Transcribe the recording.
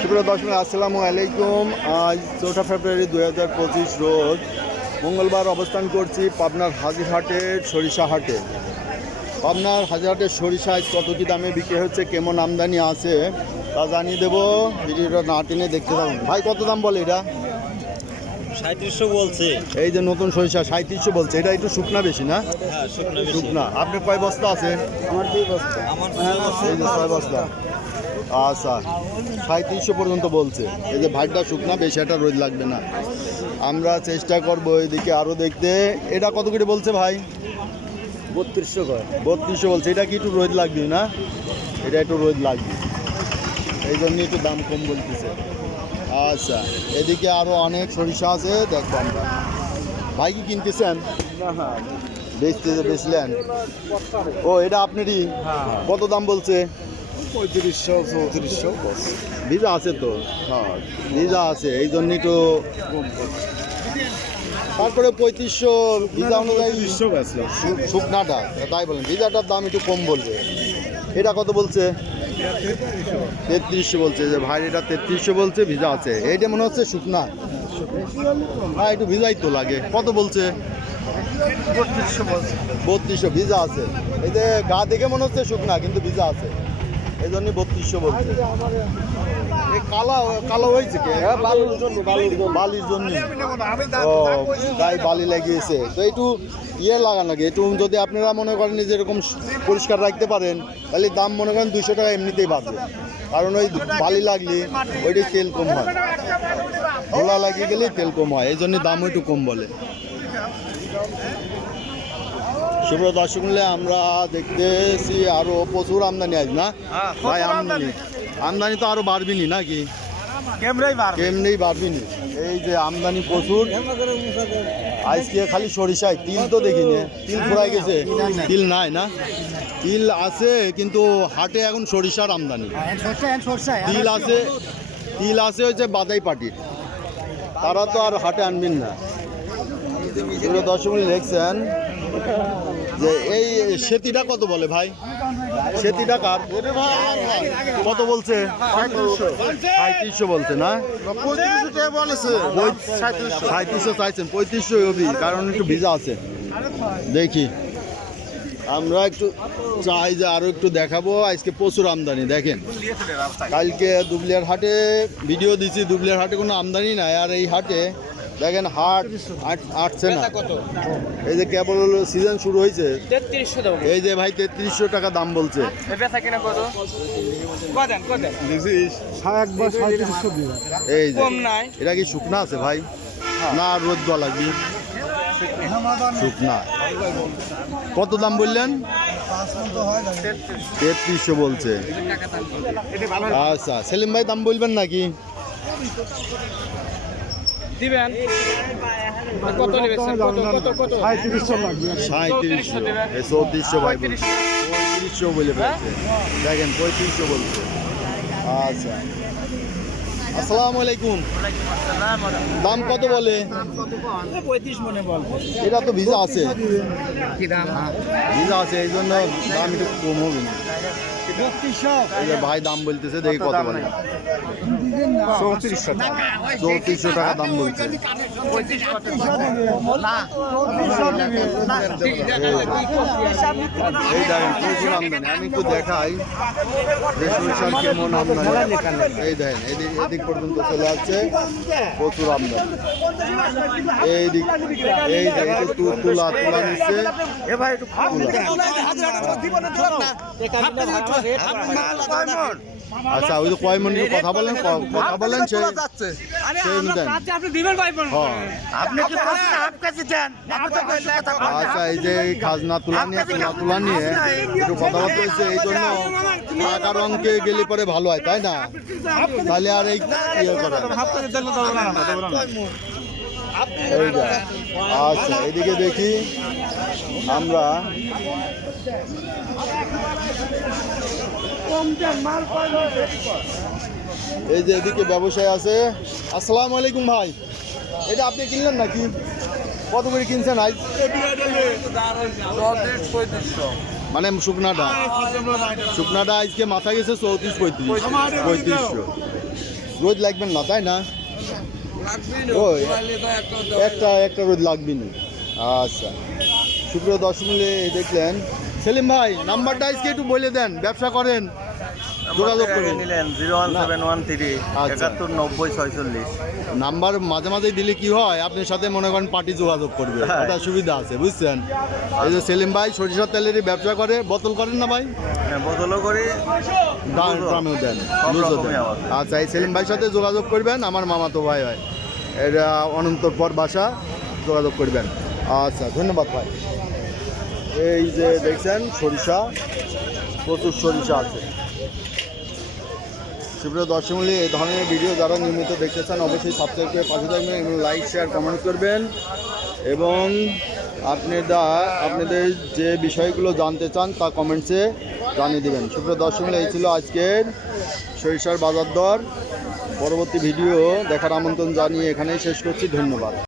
সুপ্রিয় দর্শক আসসালামু আলাইকুম। আজ চৌঠা ফেব্রুয়ারি দুই হাজার পঁচিশ রোজ মঙ্গলবার অবস্থান করছি পাবনার হাজিরহাটের সরিষা হাটে। পাবনার হাজিরহাটের সরিষা আজ কত কী দামে বিক্রি হচ্ছে কেমন আমদানি আছে তা জানিয়ে দেবো। ভিডিওটা না টেনে দেখতে থাকুন। ভাই কত দাম বলে এটা? সাঁত্রিশশো বলছে। এই যে নতুন সরিষা সাঁত্রিশশো বলছে। এটা একটু শুকনা বেশি না? হ্যাঁ শুকনা আপনি কয় বস্তা আছে? আমার দুই বস্তা। আমার ছয় বস্তা। আচ্ছা সাঁত্রিশশো পর্যন্ত বলছে। এই যে ভাতটা শুকনা বেশি একটা রোদ লাগবে না। আমরা চেষ্টা করব এদিকে আরও দেখতে। এটা কত করে বলছে ভাই? বত্রিশশো করে। বত্রিশশো বলছে। এটা কি একটু রোদ লাগবে না? এটা একটু রোদ লাগবে। এই জন্য একটু দাম কম বলতেছে। আচ্ছা এদিকে আরও অনেক সরিষা আছে। দেখব আমরা। ভাই কি কিনতেছেন? বেচতে বেচলেন। ও এটা আপনারই? কত দাম বলছে? পঁয়ত্রিশশো চৌত্রিশশো। ভিজা আছে তো? হ্যাঁ ভিজা আছে এই জন্যই তো তারপরে পঁয়ত্রিশশো ভিজা অনুযায়ী শুকনাটা তাই বলেন ভিজাটার দাম একটু কম বলবে। এটা কত বলছে? তেত্রিশশো বলছে যে ভাই এটা তেত্রিশশো বলছে ভিজা আছে। এইটা মনে হচ্ছে শুকনা। হ্যাঁ একটু ভিজাই তো লাগে। কত বলছে? বত্রিশশো বলছে। বত্রিশশো ভিজা আছে। এই যে গা দেখে মনে হচ্ছে শুকনা কিন্তু ভিজা আছে। এই জন্য বত্রিশশো বলছে। কালা, কালো হয়েছে জন্য, বালির জন্য ও গায়ে বালি লাগিয়েছে। তো একটু ইয়ে লাগানো লাগে একটু যদি আপনারা মনে করেন যে এরকম পরিষ্কার রাখতে পারেন, তাহলে দাম মনে করেন দুশো টাকা এমনিতেই বাড়বে। কারণ ওই বালি লাগলে ওইটাই তেল কম হয়। ধোলা লাগিয়ে গেলেই তেল কম হয় এই জন্য দামও একটু কম বলে। শুভ্র দর্শক মিলে আমরা দেখতেছি আরও প্রচুর আমদানি আজ না? হ্যাঁ, ভাই আমদানি। আমদানি। তো আরও বাড়বিনি নাকি? ক্যামেরাই বার কেমনি বাড়বিনি। এই যে আমদানি প্রচুর। আজকে খালি সরিষায় তিল তো দেখিনি। তিল ফুরাই গেছে। তিল নাই না? তিল আছে কিন্তু হাটে এখন সরিষার আমদানি। তিল আছে তিল আছে হচ্ছে বাদাই পাটির। তারা তো আর হাটে আনবেন না। দশমিক লিখছেন যে এই সেতিটা কত বলে ভাই? সেতিটা কার? কত বলছে? সাঁত্রিশশো বলছে না? সাঁত্রিশশো চাইছেন। পঁয়ত্রিশশো হবি কারণ একটু ভিজা আছে। দেখি। আমরা একটু চাই যে আরও একটু দেখাবো। আজকে প্রচুর আমদানি, দেখেন। কালকে দুবলিয়ার হাটে ভিডিও দিছি, দুবলিয়ার হাটে কোনো আমদানি নাই। আর এই হাটে দেখেন হাট আট- আটছে না। এই যে কেবল সিজন শুরু হয়েছে এই যে ভাই তেত্রিশশো টাকা দাম বলছে। বেচা কিনা কত? কদেন কদেন এই যে এটা কি শুকনা আছে ভাই? না আর রোদ দেওয়া লাগবে শুকনা। কত দাম বললেন? তেত্রিশশো বলছে। আচ্ছা সেলিম ভাই দাম বলবেন নাকি? দিবেন? কত নেবেন কত কত কত? সাঁত্রিশশো দেবেন। চৌত্রিশশো ভাই বলছে। পঁয়ত্রিশশো। বলে বলছে। দেখেন পঁয়ত্রিশশো বলছে। আচ্ছা। আসসালামু আলাইকুম। দাম কত বলে? পঁয়ত্রিশ মনে বল এটা তো ভিজা আছে। কি দাম? ভিজা আছে এই জন্য দাম একটু কম হবে না। ভাই দাম বলতেছে দেখি কত বলে। চৌত্রিশশো চৌত্রিশশো টাকা দাম বলছে। এই দেখেন প্রচুর আমদানি আমি একটু দেখাই। যে সরিষার কেমন আমদানি। এই দেখেন এদিক এদিক পর্যন্ত চলে আসছে। প্রচুর আমদানি। এই দিক এই তু- তুলা তুলা নিচ্ছে। আচ্ছা ওই যে কয় মিনিট কথা বলেন কথা বলেন সে সেই আপনি দিবেন ভাই হ্যাঁ। আপনি কি হাফ কেজি দেন? আচ্ছা এই যে এই খাজনা তুলা নিয়ে তুলা তুলা নিয়ে একটু কথাবার্তা হয়েছে এই জন্য টাকার অঙ্কে গেলে পরে ভালো হয় তাই না? তাহলে আর এই ইয়ে করে আচ্ছা এদিকে দেখি আমরা এই যে এদিকে ব্যবসায় আছে। আসসালামু আলাইকুম ভাই। এটা আপনি কিনলেন নাকি? কত করে কিনছেন আজ মানে শুকনাটা? শুকনাটা আজকে মাথা গেছে চৌত্রিশ পঁয়ত্রিশ, পঁয়ত্রিশশো। রোদ লাগবেন না, তাই না? ওই, একটা একটা রোদ লাগবে না। আচ্ছা। শুক্র দর্শক মিলে দেখলেন। সেলিম ভাই, নাম্বারটা আজকে একটু বলে দেন, ব্যবসা করেন। যোগাযোগ করবেন নিলেন zero one seven one three আচ্ছা। একাত্তর নব্বই ছয়চল্লিশ। নাম্বার মাঝে মাঝে দিলে কি হয়? আপনার সাথে মনে করেন পার্টি যোগাযোগ করবে। হ্যাঁ। ওটা সুবিধা আছে বুঝছেন? এই যে সেলিম ভাই সরিষার তেলেরই ব্যবসা করে বোতল করেন না ভাই? বদলও করি। দাম দামেও দেন। আচ্ছা এই সেলিম ভাইয়ের সাথে যোগাযোগ করবেন আমার মামাতো ভাই হয়। এটা অনন্তর পর বাসা যোগাযোগ করবেন। আচ্ছা ধন্যবাদ ভাই। এই যে দেখছেন সরিষা প্রচুর সরিষা আছে। সুপ্রিয় দর্শক মূল্যে এই ধরনের ভিডিও যারা নিয়মিত দেখতে চান, অবশ্যই সাবস্ক্রাইব করে পাশে থাকবেন এবং লাইক শেয়ার কমেন্ট করবেন। এবং আপনারা আপনাদের যে বিষয়গুলো জানতে চান, তা কমেন্টসে জানিয়ে দেবেন। সুপ্রিয় দর্শক মূল্যে এই ছিল আজকের সরিষার বাজার দর। পরবর্তী ভিডিও দেখার আমন্ত্রণ জানিয়ে এখানেই শেষ করছি। ধন্যবাদ।